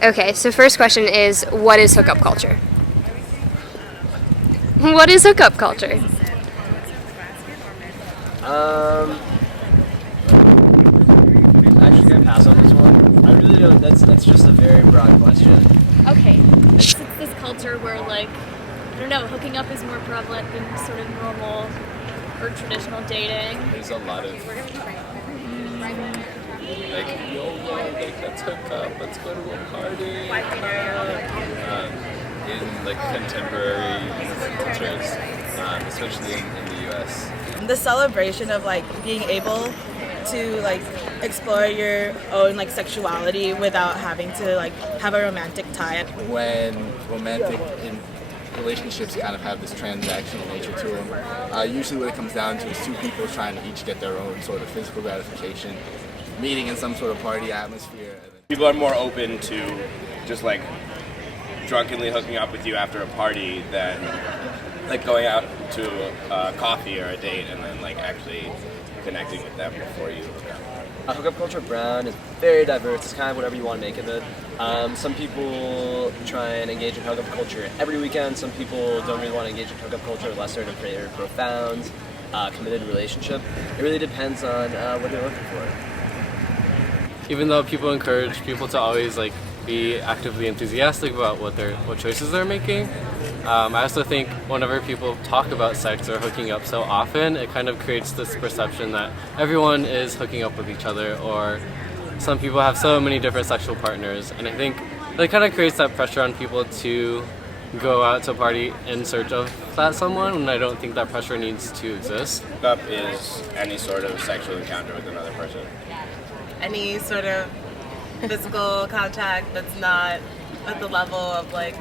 Okay, so first question is, what is hookup culture? What is hookup culture? Actually, can I pass on this one? I really don't. That's just a very broad question. Okay, it's this culture where, like, I don't know, hooking up is more prevalent than sort of normal or traditional dating. There's a lot of like, let's hook up, let's go to a party. In like contemporary cultures, especially in the U.S. The celebration of like being able to like explore your own like sexuality without having to like have a romantic tie. When romantic relationships kind of have this transactional nature to them, usually what it comes down to is two people trying to each get their own sort of physical gratification, meeting in some sort of party atmosphere. People are more open to just like drunkenly hooking up with you after a party than like going out to a coffee or a date and then like actually connecting with them before you hook up. Hookup culture brand is very diverse. It's kind of whatever you want to make of it. Some people try and engage in hookup culture every weekend. Some people don't really want to engage in hookup culture unless they're in a very profound, committed relationship. It really depends on what they're looking for. Even though people encourage people to always like be actively enthusiastic about what choices they're making, I also think whenever people talk about sex or hooking up so often, it kind of creates this perception that everyone is hooking up with each other, or some people have so many different sexual partners, and I think it kind of creates that pressure on people to go out to a party in search of that someone, and I don't think that pressure needs to exist. Hookup is any sort of sexual encounter with another person. Any sort of physical contact that's not at the level of like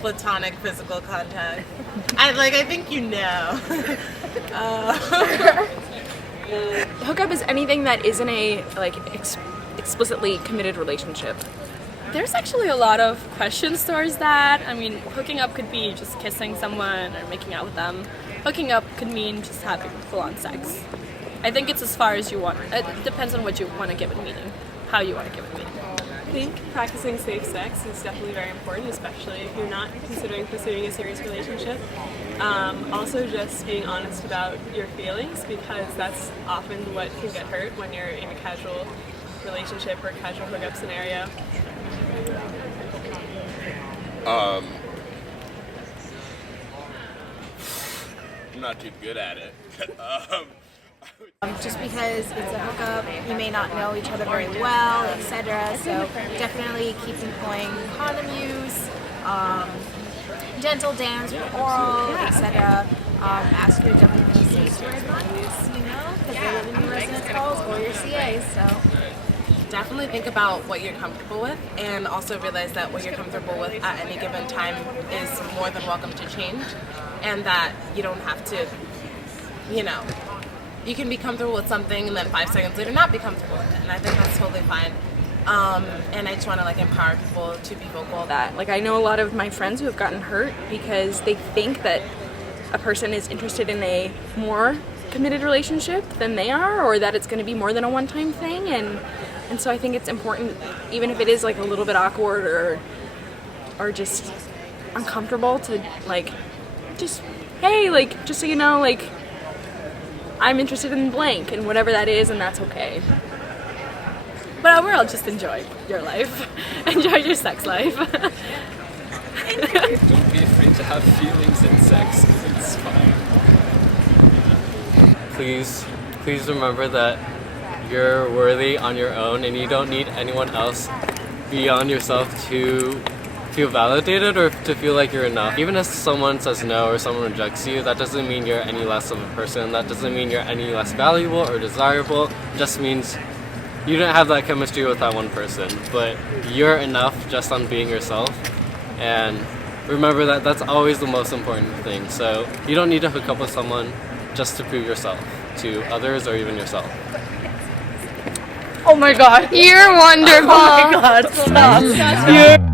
platonic physical contact. I think you know. Hookup is anything that isn't a like explicitly committed relationship. There's actually a lot of questions towards that. I mean, hooking up could be just kissing someone or making out with them. Hooking up could mean just having full-on sex. I think it's as far as you want. It depends on what you want to give it meaning, how you want to give it meaning. I think practicing safe sex is definitely very important, especially if you're not considering pursuing a serious relationship. Also just being honest about your feelings, because that's often what can get hurt when you're in a casual relationship or a casual hookup scenario. I'm not too good at it. Just because it's a hookup, you may not know each other very well, etc. So definitely keep employing condom use, dental dams for oral, etc. Ask your WPCs for advice, because they live in your residence halls or your CAs. So Definitely think about what you're comfortable with, and also realize that what you're comfortable with at any given time is more than welcome to change, and that you don't have to, you can be comfortable with something and then 5 seconds later not be comfortable with it, and I think that's totally fine. And I just want to empower people to be vocal. That I know a lot of my friends who have gotten hurt because they think that a person is interested in a more committed relationship than they are, or that it's going to be more than a one-time thing, and so I think it's important, even if it is a little bit awkward or just uncomfortable, to just hey, just so you know, I'm interested in blank, and whatever that is, and that's okay. But overall, just enjoy your life. Enjoy your sex life. Don't be afraid to have feelings in sex, 'cause it's fine. Please remember that you're worthy on your own, and you don't need anyone else beyond yourself to feel validated or to feel like you're enough. Even if someone says no or someone rejects you, that doesn't mean you're any less of a person. That doesn't mean you're any less valuable or desirable. It just means you didn't have that chemistry with that one person, but you're enough just on being yourself. And remember that that's always the most important thing. So you don't need to hook up with someone just to prove yourself to others or even yourself. Oh my god. You're wonderful. Oh my god, stop.